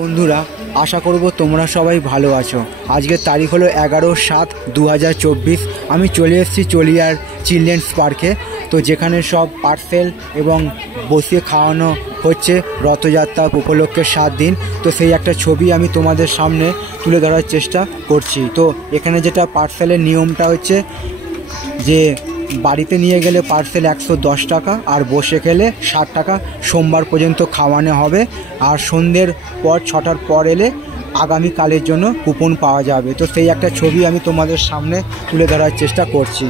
বন্ধুরা, আশা করব তোমরা সবাই ভালো আছো। আজকের তারিখ হলো 11/7/2024। আমি চলে এসেছি চলিয়ার চিলড্রেন্স পার্কে, তো যেখানে সব পার্সেল এবং বসিয়ে খাওয়ানো হচ্ছে রথযাত্রা উপলক্ষে 7 দিন। তো সেই একটা ছবি আমি তোমাদের সামনে তুলে ধরার চেষ্টা করছি। তো এখানে যেটা পার্সেলের নিয়মটা হচ্ছে যে বাড়িতে নিয়ে গেলে পার্সেল 110 টাকা, আর বসে খেলে 60 টাকা সোমবার পর্যন্ত খাওয়ানো হবে। আর সন্ধ্যের পর 6টার পর এলে আগামীকালের জন্য কুপন পাওয়া যাবে। তো সেই একটা ছবি আমি তোমাদের সামনে তুলে ধরার চেষ্টা করছি।